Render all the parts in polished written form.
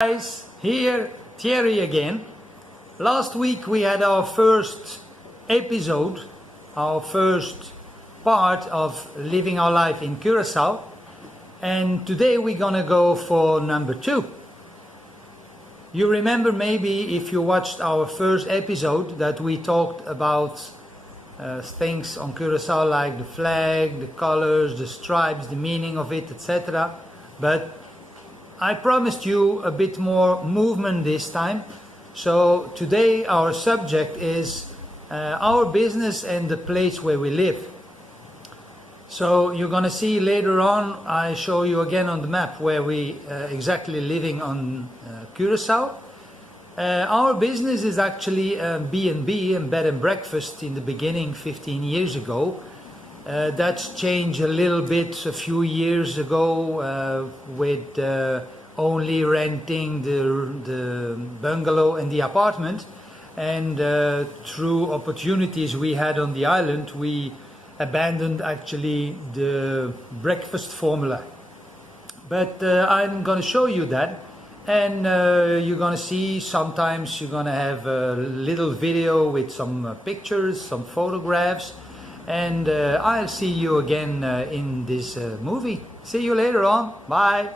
Guys, here Thierry again. Last week we had our first episode, our first part of living our life in Curaçao, and today we're gonna go for number 2. You remember maybe if you watched our first episode that we talked about things on Curaçao like the flag, the colors, the stripes, the meaning of it, etc. But I promised you a bit more movement this time. So today our subject is our business and the place where we live. So you're gonna see later on, I show you again on the map where we exactly living on Curaçao. Our business is actually B&B and bed and breakfast in the beginning 15 years ago. That's changed a little bit a few years ago with only renting the bungalow and the apartment, and through opportunities we had on the island we abandoned actually the breakfast formula. But I'm gonna show you that, and you're gonna see sometimes you're gonna have a little video with some pictures, some photographs. And I'll see you again in this movie. See you later on. Bye.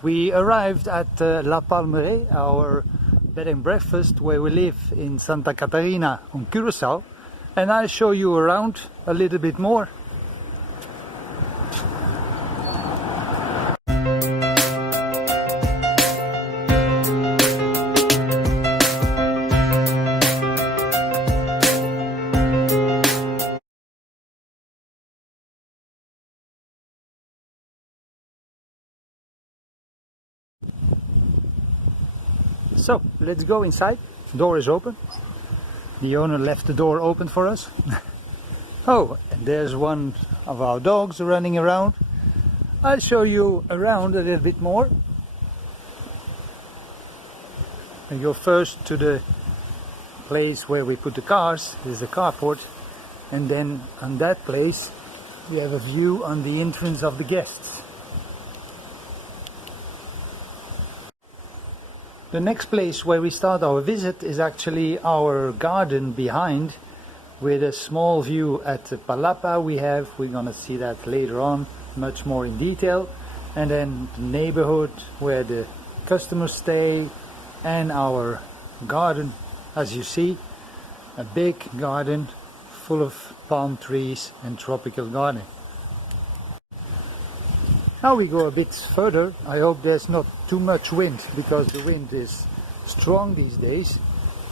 We arrived at La Palmeraie, our bed and breakfast where we live in Santa Catarina on Curaçao. And I'll show you around a little bit more. So let's go inside. Door is open. The owner left the door open for us. Oh, and there's one of our dogs running around. I'll show you around a little bit more. I go first to the place where we put the cars. There's the carport, and then on that place we have a view on the entrance of the guests. The next place where we start our visit is actually our garden behind, with a small view at the palapa we're gonna see that later on much more in detail, and then the neighborhood where the customers stay, and our garden. As you see, a big garden full of palm trees and tropical garden. Now we go a bit further. I hope there's not too much wind, because the wind is strong these days.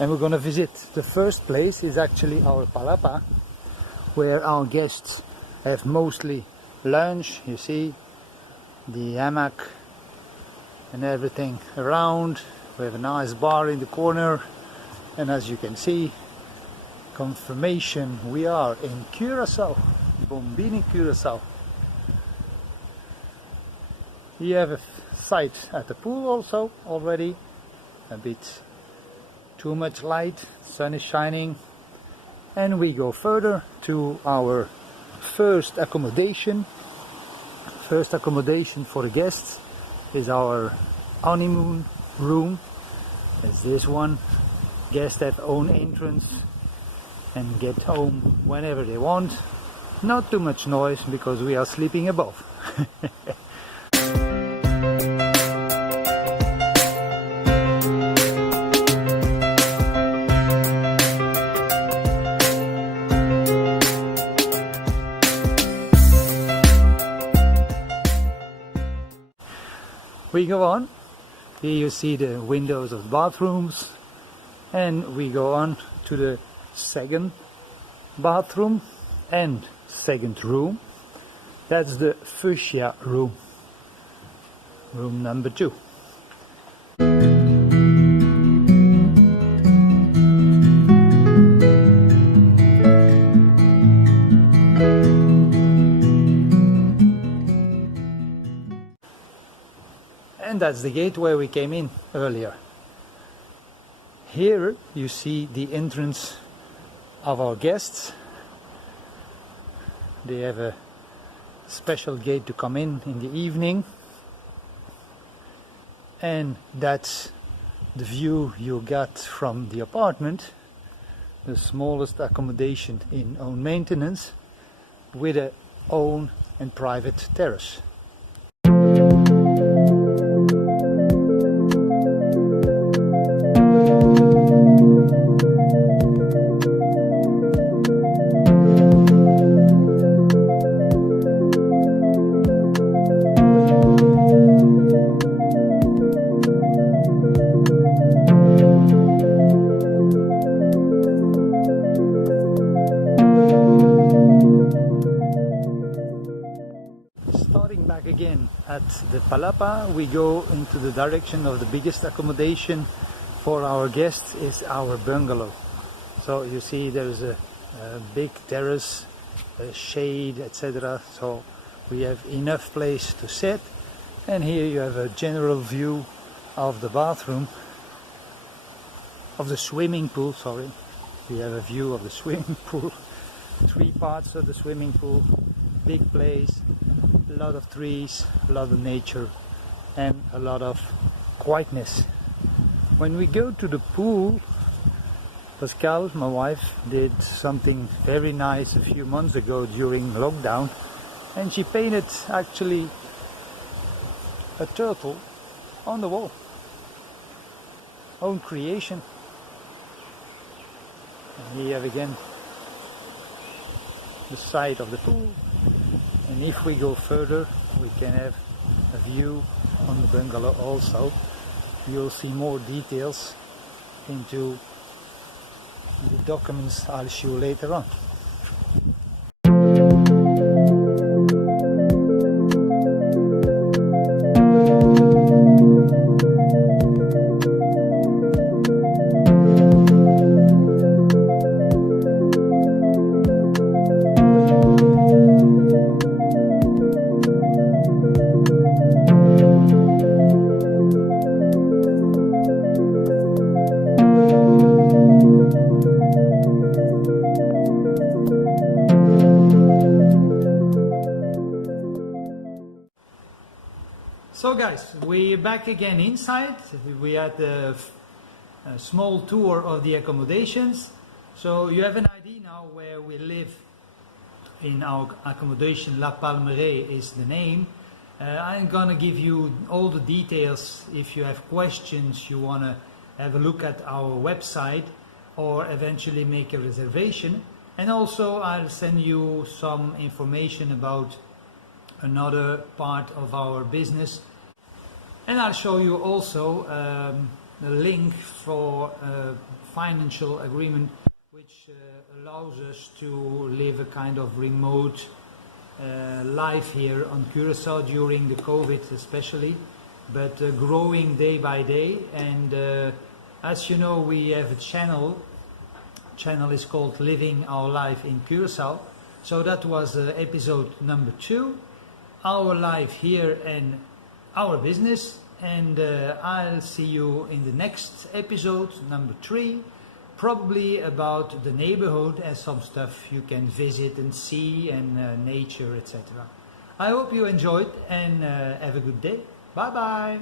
And we're gonna visit the first place is actually our palapa, where our guests have mostly lunch. You see the hammock and everything around. We have a nice bar in the corner, and as you can see, confirmation we are in Curaçao, Bombini, Curaçao. You have a sight at the pool also already. A bit too much light, sun is shining. And we go further to our first accommodation. First accommodation for the guests is our honeymoon room. It's this one. Guests have own entrance and get home whenever they want. Not too much noise because we are sleeping above. We go on. Here you see the windows of the bathrooms, and we go on to the second bathroom and second room. That's the fuchsia room, room number 2. And that's the gate where we came in earlier. Here you see the entrance of our guests. They have a special gate to come in the evening, and that's the view you got from the apartment, the smallest accommodation in own maintenance with a own and private terrace. Starting back again at the Palapa, we go into the direction of the biggest accommodation for our guests is our bungalow. So you see there's a big terrace, a shade, etc. So we have enough place to sit, and here you have a general view of the bathroom, of the swimming pool, sorry. We have a view of the swimming pool, 3 parts of the swimming pool, big place, a lot of trees, a lot of nature, and a lot of quietness. When we go to the pool, Pascal, my wife, did something very nice a few months ago during lockdown, and she painted actually a turtle on the wall. Own creation. And here you have again the side of the pool, and if we go further we can have a view on the bungalow also. You'll see more details into the documents I'll show you later on. So guys, we're back again inside. We had a small tour of the accommodations. So you have an idea now where we live in our accommodation. La Palmeraie is the name. I'm gonna give you all the details. If you have questions, you wanna have a look at our website or eventually make a reservation. And also I'll send you some information about another part of our business. And I'll show you also a link for a financial agreement which allows us to live a kind of remote life here on Curaçao during the COVID especially, but growing day by day. And as you know, we have a channel is called Living Our Life in Curaçao. So that was episode number 2, our life here and our business. And I'll see you in the next episode, number 3, probably about the neighborhood and some stuff you can visit and see, and nature, etc. I hope you enjoyed, and have a good day. Bye bye.